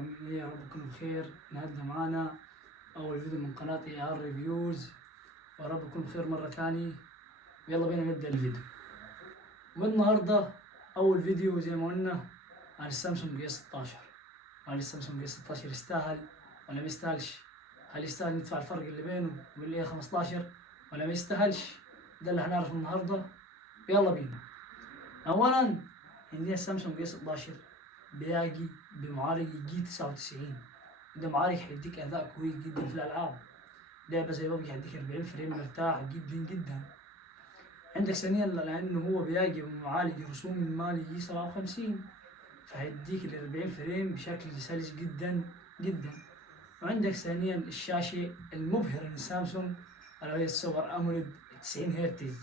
عاملين ايه؟ يا رب تكونوا بخير. النهارده معانا أول فيديو من قناة AR ريفيوز، ويا رب تكونوا بخير مرة تاني. ويلا بينا نبدأ الفيديو. والنهارده أول فيديو زي ما قلنا عن السامسونج A16. وهل السامسونج A16 يستاهل ولا ما يستاهلش؟ هل يستاهل ندفع الفرق اللي بينه وبين A15 ولا ما يستاهلش؟ ده اللي هنعرفه النهارده. يلا بينا. أولا عندنا السامسونج A16 بيجي بمعالج جي 99. ده معالج هيديك اداء كويس جدا في الالعاب. لعبه زي ببجي هيديك 40 فريم مرتاح جدا جدا. عندك ثانيا لانه هو بيجي بمعالج رسوم المالي جي 57، فهيديك ال 40 فريم بشكل سلس جدا جدا. وعندك ثانيا الشاشه المبهره من سامسونج اللي هي السوبر اموليد 90 هرتز.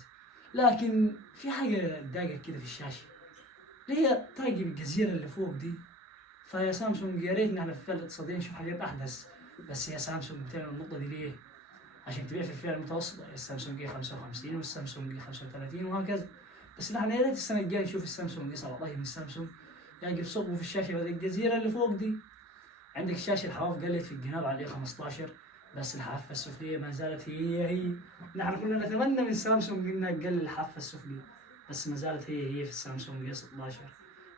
لكن في حاجه تضايقك كده في الشاشه، اللي هي طاقة الجزيرة اللي فوق دي. فيا سامسونج يا ريت نحن في الفئة الاقتصادية نشوف حاجات أحدث. بس يا سامسونج بتعمل النقطة دي ليه؟ عشان تبيع في الفئة المتوسطة، السامسونج اي 55 والسامسونج اي 35 وهكذا. بس نحن يا ريت السنة الجاية نشوف السامسونج اي 17 من السامسونج يعجب صوبه في الشاشة بدل الجزيرة اللي فوق دي. عندك الشاشة الحواف قلت في الجناب على الاي 15، بس الحافة السفلية ما زالت هي. نحن كنا نتمنى من سامسونج انها تقلل الحافة السفلية، بس ما زالت هي في السامسونج اي 16.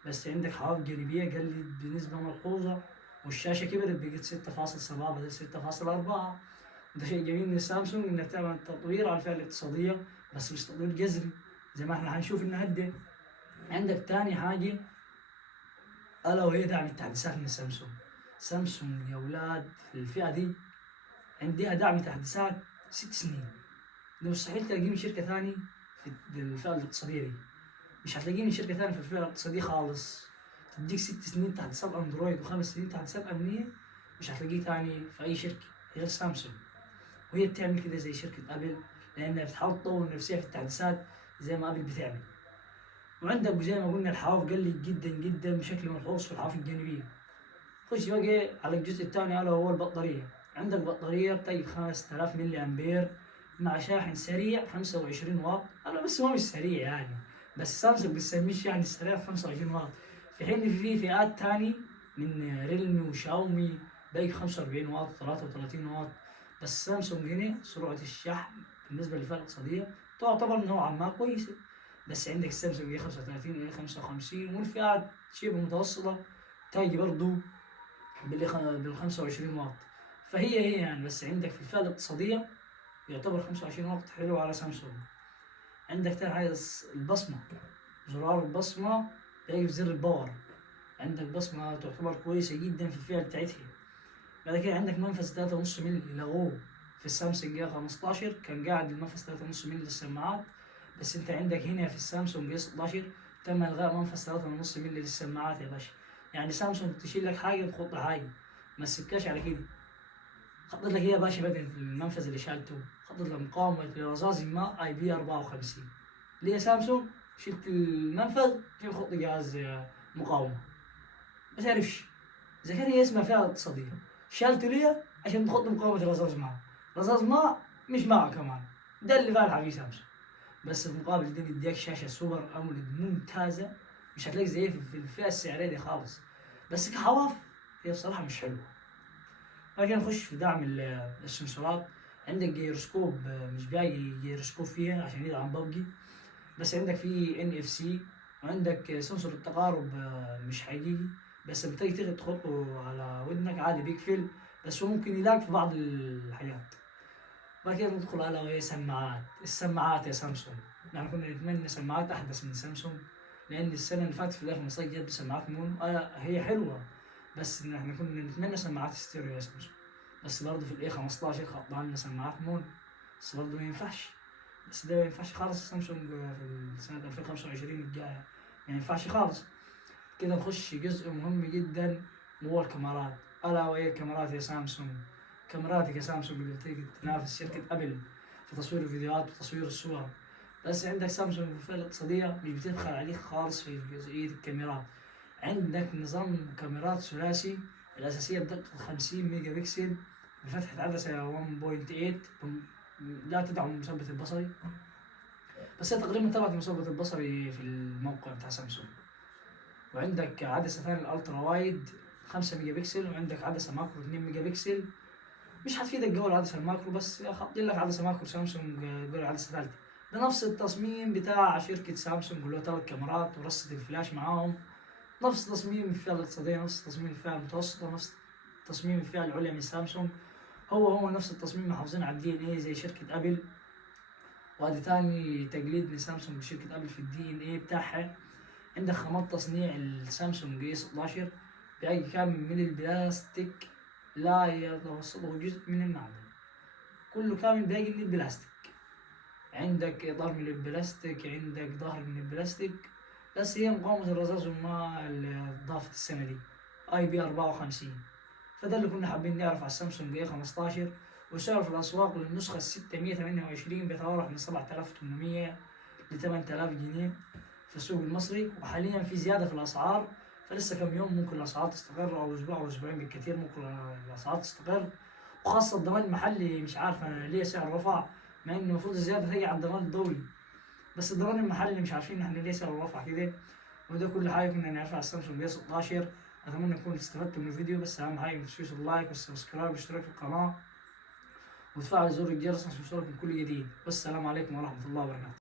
بس عندك حواف جانبية قلت بنسبة ملحوظة، والشاشة كبرت بقت 6.7 بدل 6.4. وده شيء جميل من سامسونج انها بتعمل تطوير على الفئة الاقتصادية، بس مش تطوير جذري زي ما احنا هنشوف النهارده. عندك تاني حاجة الا وهي دعم التحديثات من سامسونج. سامسونج يا ولاد في الفئة دي عندها دعم تحديثات 6 سنين. ده مستحيل تلاقيه من شركة ثانية في الفئة الاقتصادية دي. مش هتلاقيه من شركة ثانية في الفئة الاقتصادية خالص. تديك 6 سنين تحديثات اندرويد و5 سنين تحديثات امنية، مش هتلاقيه ثاني في اي شركة غير سامسونج. وهي بتعمل كده زي شركة ابل، لانها بتحاول تطور نفسها في التحديثات زي ما ابل بتعمل. وعندك زي ما قلنا الحواف قلت جدا جدا بشكل ملحوظ في الحواف الجانبية. خش بقى على الجزء الثاني الا وهو البطارية. عندك بطارية طيب 5000 ملي امبير مع شاحن سريع 25 واط. انا بس هو مش سريع يعني، بس سامسونج بتسميه الشاحن السريع 25 واط، في حين في فئات تاني من ريلمي وشاومي باقي 45 واط 33 واط. بس سامسونج هنا سرعة الشحن بالنسبة للفئة الاقتصادية تعتبر نوعا ما كويسة. بس عندك السامسونج اي 35 واي 55 والفئات شبه متوسطة تاجي برضو بال 25 واط. فهي يعني، بس عندك في الفئة الاقتصادية يعتبر 25 واط حلو على سامسونج. عندك تاني حاجة البصمة، زرار البصمة باقي في زر الباور. عندك بصمة تعتبر كويسة جدا في الفئة بتاعتها. بعد كده عندك منفذ 3.5 مللي لغوه في السامسونج جا 15، كان قاعد المنفذ 3.5 مللي للسماعات، بس انت عندك هنا في السامسونج جا 16 تم الغاء منفذ 3.5 مللي للسماعات يا باشا. يعني سامسونج تشيل لك حاجة وتحط حاجة، ما تسكاش على كده. خطط لك هي يا باشا بدل المنفذ اللي شالته، خطط لك مقاومة لرذاذ الماء اي بي 54. ليه سامسونج شلت المنفذ عشان خط جهاز مقاومة؟ ما تعرفش اذا كان هي اسمها فئة اقتصادية، شالته ليه؟ عشان تحط مقاومة رذاذ ماء. رذاذ ماء مش ماء كمان، ده اللي فالحة فيه سامسونج. بس في المقابل ده مديك شاشة سوبر اموليد ممتازة، مش هتلاقي زيها في الفئة السعرية دي خالص. بس كحواف هي بصراحة مش حلوة. لكن نخش في دعم السنسورات. عندك جيروسكوب، مش باقي جيروسكوب فيها عشان يدعم ببجي، بس عندك في NFC. وعندك سنسور التقارب مش حقيقي، بس بتيجي تحطه على ودنك عادي بيقفل، بس هو ممكن يلاقي في بعض الحاجات. بعد كده ندخل على وهي سماعات. السماعات يا سامسونج، نحن كنا نتمنى سماعات أحدث من سامسونج، لأن السنة اللي فاتت في الآخر مصر جت بسماعات مون هي حلوة، بس نحن كنا نتمنى سماعات ستيريو يا سامسونج. بس برضه في الاي 15 خطنا لنا سماعات مون، بس برضه ما ينفعش. بس ده ما ينفعش خالص سامسونج في سنة 2025 الجاية، ما ينفعش خالص. كده نخش جزء مهم جدا وهو الكاميرات. ألا وهي الكاميرات يا سامسونج. كاميراتك يا سامسونج اللي بتيجي تنافس شركة أبل في تصوير الفيديوهات وتصوير الصور. بس عندك سامسونج في الفئة الاقتصادية مش بتبخل عليك خالص في جزئية الكاميرات. عندك نظام كاميرات ثلاثي، الأساسية بدقة 50 ميجا بكسل بفتحة عدسة 1.8، لا تدعم المثبت البصري، بس هي تقريبا تبعت المثبت البصري في الموقع بتاع سامسونج. وعندك عدسة ثانية الألترا وايد 5 ميجا بكسل، وعندك عدسة ماكرو 2 ميجا بكسل. مش هتفيدك جو العدسة الماكرو، بس حاطين لك عدسة ماكرو سامسونج دول عدسة ثالثة بنفس التصميم بتاع شركة سامسونج، اللي هو 3 كاميرات ورصة الفلاش معاهم، نفس تصميم الفئة الاقتصادية، نفس تصميم الفئة المتوسطة، نفس تصميم الفئة العليا من سامسونج. هو نفس التصميم، محافظين على الدي ان اي زي شركة ابل. وادي تاني تقليد لسامسونج بشركة ابل في الدي ان اي بتاعها. عندك خامات تصنيع السامسونج اي 16 بأي كامل من البلاستيك لا يتوسطه جزء من المعدن، كله كامل باقي من البلاستيك. عندك إطار من البلاستيك، عندك ظهر من البلاستيك، بس هي مقاومة الرذاذ وما إضافة السنة دي IP54. فده اللي كنا حابين نعرف على السامسونج اي 15. وسعره في الأسواق للنسخة 628 بيتراوح من 7800 ل 8000 جنيه في السوق المصري. وحاليا في زيادة في الأسعار، فلسه كم يوم ممكن الأسعار تستقر، أو أسبوع أو أسبوعين بالكثير ممكن الأسعار تستقر. وخاصة الضمان المحلي، مش عارف أنا ليه سعره رفع، مع إن المفروض الزيادة تيجي على الضمان الدولي، بس الضمان المحلي مش عارفين إحنا ليه سعره رفع كده. وده كل حاجة كنا نعرفها على السامسونج اي 16. أتمنى تكونوا استفدتوا من الفيديو، بس أهم حاجة متنسوش اللايك والسبسكرايب والاشتراك في القناة وتفعل زر الجرس عشان يوصلكم كل جديد. والسلام عليكم ورحمة الله وبركاته.